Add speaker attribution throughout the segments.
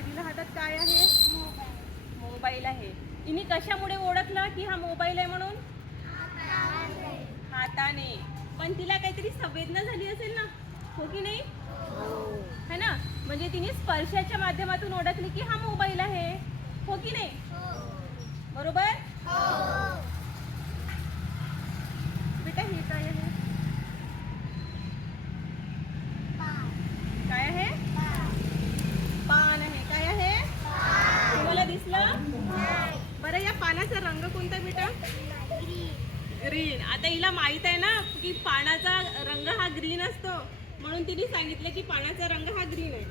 Speaker 1: तिला हातात काय आहे? मोबाईल आहे. तिने कशामुळे ओळखलं की हा मोबाईल आहे म्हणून? हाताने. पण तिला काहीतरी संवेदना झाली असेल ना? हो की नाही? है ना? म्हणजे तिने स्पर्शाच्या माध्यमातून ओळखली की हा मोबाईल आहे. हो की नाही? बरोबर बेटा हे काय आहे काय आहे पान आहे काय आहे तुम्हाला दिसलं बरं या पानाचा रंग कोणता बेटा? ग्रीन. आता हिला माहीत आहे ना की पानाचा रंग हा ग्रीन असतो. म्हणून तिने सांगितलं की पानाचा रंग हा ग्रीन आहे.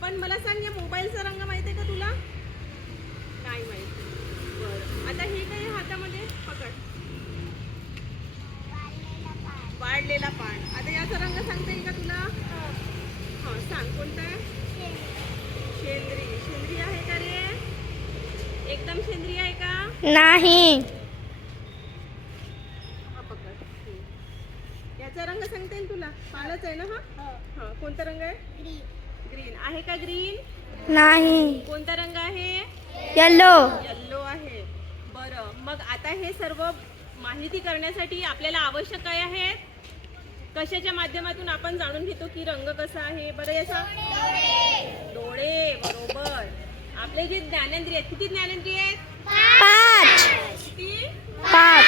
Speaker 1: पण मला सांग या मोबाईलचा रंग माहीत आहे का तुला? नाही माहिती. बरं. आता हे काय हातामध्ये? पकड. वाढलेला पान. आता याचा रंग सांगता येईल का तुला? हा सांग. कोणता आहे शेंद्री शेंद्री आहे का रे एकदम शेंद्री आहे का
Speaker 2: नाही.
Speaker 1: हा पकड. हम्म. याचा रंग सांगता येईल तुला? पालच आहे ना हा? हा. कोणता रंग आहे? ग्रीन. आहे का ग्रीन?
Speaker 2: नाही.
Speaker 1: कोणता रंग आहे?
Speaker 2: येलो
Speaker 1: येल्लो आहे. बरं. मग आता हे सर्व माहिती करण्यासाठी आपल्याला आवश्यक काय आहे? कशाच्या माध्यमातून आपण जाणून घेतो की रंग कसा आहे? बरं याचा? डोळे. बरोबर. आपले जे ज्ञानेंद्रिय आहेत किती ज्ञानेंद्रिय आहेत?
Speaker 2: पाच
Speaker 1: किती
Speaker 2: पाच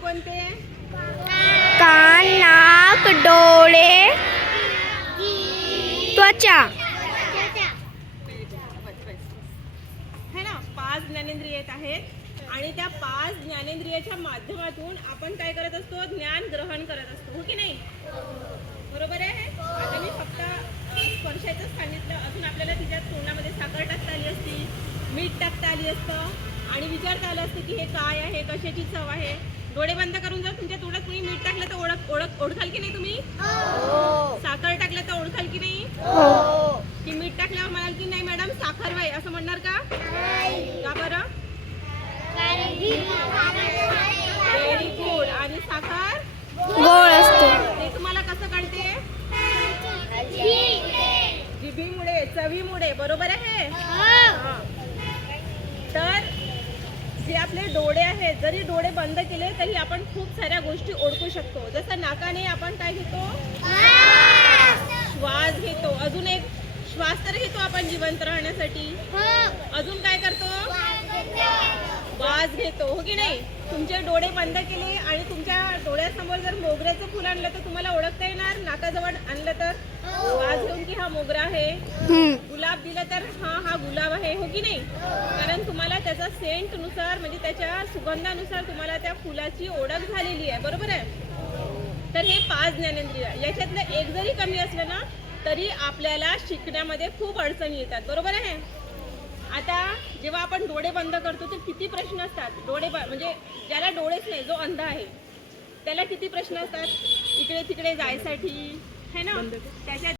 Speaker 1: कोणकोणते
Speaker 2: कान नाक डोळे त्वचा.
Speaker 1: है ना? पाच ज्ञानेंद्रिय येत आहेत. आणि त्या पाच ज्ञानेंद्रियाच्या माध्यमातून आपण काय करत असतो? ज्ञान ग्रहण करत असतो. हो की नाही? बरोबर आहे? आता मी फक्त स्पर्शाचंच सांगितलं. अजून आपल्याला तिच्यात तोंडामध्ये साखर टाकता आली असती मीठ टाकता आली असतं. आणि विचारता आलं असतं की हे काय आहे? कशाची चव आहे? डोळे बंद करून जर तुमच्या तोंडात तुम्ही मीठ टाकलं तर ओळख ओळख ओळखाल की नाही तुम्ही? साखर टाकलं तर ओळखाल की नाही? की मीठ टाकल्यावर म्हणाल की नाही मॅडम साखर बाई असं म्हणणार का? का बरं? व्हेरी गुड आणि साखर?
Speaker 2: गोळ असतो.
Speaker 1: ते तुम्हाला कसं कळते? जिभीमुळे चवीमुळे. बरोबर आहे हा. तर जे आपले डोळे आहेत जरी डोळे बंद केले तरी आपण खूप साऱ्या गोष्टी ओळखू शकतो. जसं नाकाने आपण काय घेतो? श्वास घेतो. अजून एक श्वास तर घेतो आपण जिवंत राहण्यासाठी. अजून काय करतो? वास घेतो. हो की नाही? तुमचे डोळे बंद केले आणि तुमच्या डोळ्यासमोर जर मोगऱ्याचं फुल आणलं तर तुम्हाला ओळखता येणार. नाकाजवळ आणलं तर. वास घेऊन की हा मोगरा आहे? गुलाब दिलं तर हा हा गुलाब आहे हो की नाही? कारण तुम्हाला त्याचा सेंटनुसार म्हणजे त्याच्या सुगंधानुसार तुम्हाला त्या फुलाची ओळख झालेली आहे बरोबर आहे? तर हे पाच ज्ञानेंद्रिय याच्यातलं एक जरी कमी असलं ना तरी आपल्याला शिकण्यामध्ये खूप अडचणी येतात बरोबर आहे? आता जेव्हा आपण डोळे बंद करतो तर किती प्रश्न असतात? डोळे म्हणजे ज्याला डोळेच नाही जो अंध आहे त्याला किती प्रश्न असतात? इकडे तिकडे जायसाठी है ना? त्याच्या